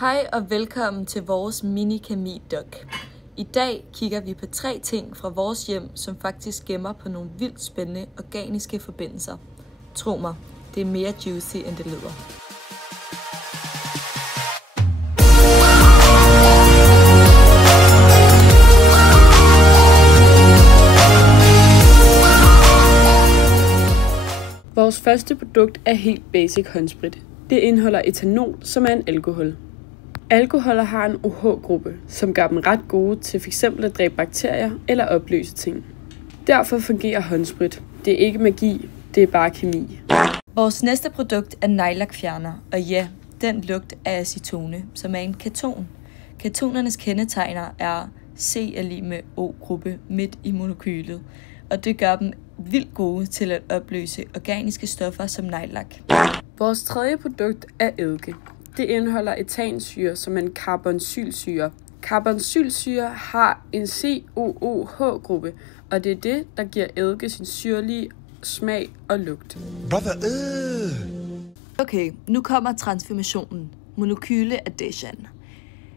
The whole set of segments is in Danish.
Hej og velkommen til vores mini-kemi-doc. I dag kigger vi på 3 ting fra vores hjem, som faktisk gemmer på nogle vildt spændende organiske forbindelser. Tro mig, det er mere juicy end det lyder. Vores første produkt er helt basic håndsprit. Det indeholder etanol, som er en alkohol. Alkoholer har en OH-gruppe, som gør dem ret gode til f.eks. at dræbe bakterier eller opløse ting. Derfor fungerer håndsprit. Det er ikke magi, det er bare kemi. Vores næste produkt er nejlakfjerner, og ja, den lugt af acetone, som er en keton. Ketonernes kendetegner er C=O-gruppe midt i molekylet, og det gør dem vildt gode til at opløse organiske stoffer som nejlak. Vores tredje produkt er eddike. Det indeholder etansyre, som er en carbonylsyre. Carbonylsyre har en COOH-gruppe, og det er det, der giver eddike sin syrlige smag og lugt. Okay, nu kommer transformationen. Molekyle addition.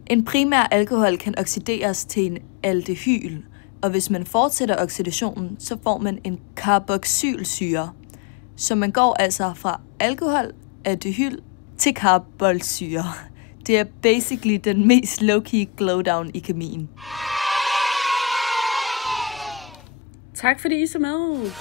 En primær alkohol kan oxideres til en aldehyl, og hvis man fortsætter oxidationen, så får man en carboxylsyre. Så man går altså fra alkohol, aldehyl til carbolsyre. Det er basically den mest low-key glowdown i kemien. Tak fordi I så med.